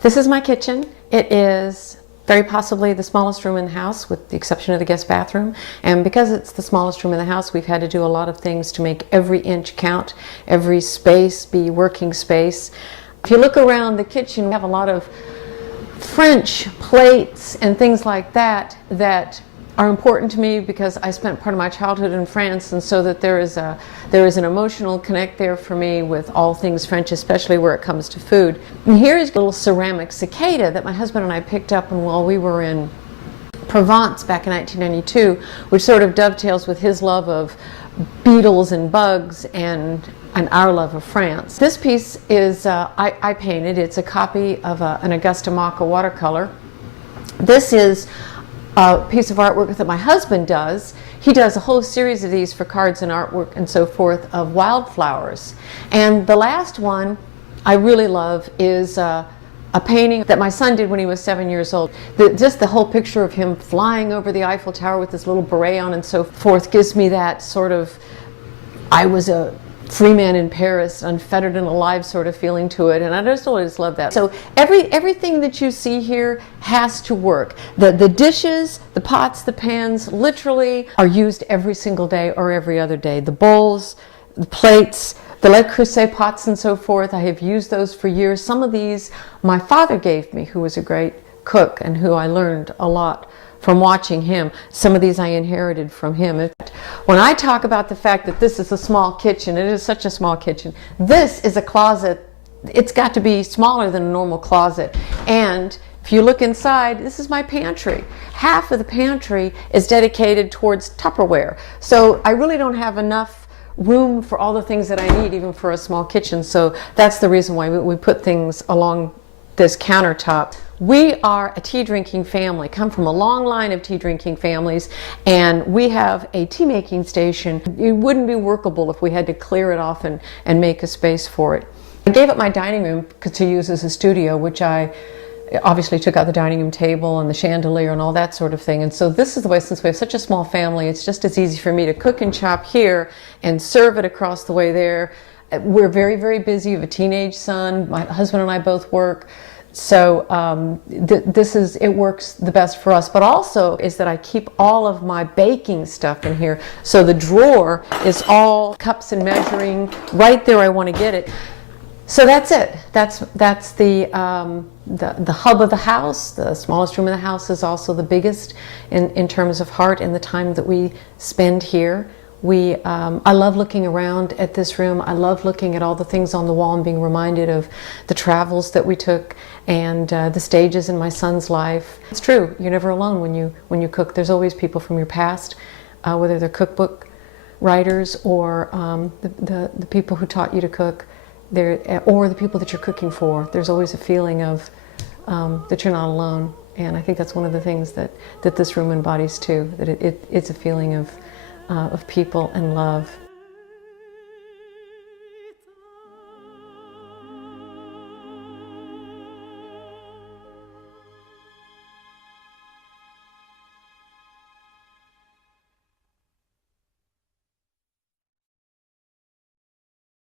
This is my kitchen. It is very possibly the smallest room in the house, with the exception of the guest bathroom. And because it's the smallest room in the house, we've had to do a lot of things to make every inch count, every space be working space. If you look around the kitchen, we have a lot of French plates and things like that that are important to me because I spent part of my childhood in France, and so that there is an emotional connect there for me with all things French, especially where it comes to food. And here is a little ceramic cicada that my husband and I picked up while we were in Provence back in 1992, which sort of dovetails with his love of beetles and bugs and our love of France. This piece is I painted. It's a copy of an Augusta Maca watercolor. This is a piece of artwork that my husband does. He does a whole series of these for cards and artwork and so forth of wildflowers. And the last one I really love is a painting that my son did when he was 7 years old. Just the whole picture of him flying over the Eiffel Tower with his little beret on and so forth gives me that sort of, I was a free man in Paris, unfettered and alive sort of feeling to it, and I just always love that. So everything that you see here has to work. The dishes, the pots, the pans, literally are used every single day or every other day. The bowls, the plates, the Le Creuset pots and so forth, I have used those for years. Some of these my father gave me, who was a great cook and who I learned a lot from watching him. Some of these I inherited from him. When I talk about the fact that this is a small kitchen, it is such a small kitchen. This is a closet. It's got to be smaller than a normal closet. And if you look inside, this is my pantry. Half of the pantry is dedicated towards Tupperware. So I really don't have enough room for all the things that I need, even for a small kitchen. So that's the reason why we put things along this countertop. We are a tea drinking family, come from a long line of tea drinking families, and we have a tea making station. It wouldn't be workable if we had to clear it off and make a space for it. I gave up my dining room to use as a studio, which I obviously took out the dining room table and the chandelier and all that sort of thing. And so this is the way, since we have such a small family, it's just as easy for me to cook and chop here and serve it across the way there. We're very, very busy. We have a teenage son. My husband and I both work. So it works the best for us, but also is that I keep all of my baking stuff in here. So the drawer is all cups and measuring right there. I want to get it. So that's it. That's the hub of the house. The smallest room in the house is also the biggest in terms of heart and the time that we spend here. I love looking around at this room. I love looking at all the things on the wall and being reminded of the travels that we took and the stages in my son's life. It's true, you're never alone when you cook. There's always people from your past, whether they're cookbook writers or the people who taught you to cook, or the people that you're cooking for. There's always a feeling of that you're not alone, and I think that's one of the things that this room embodies too. That it's a feeling of people and love.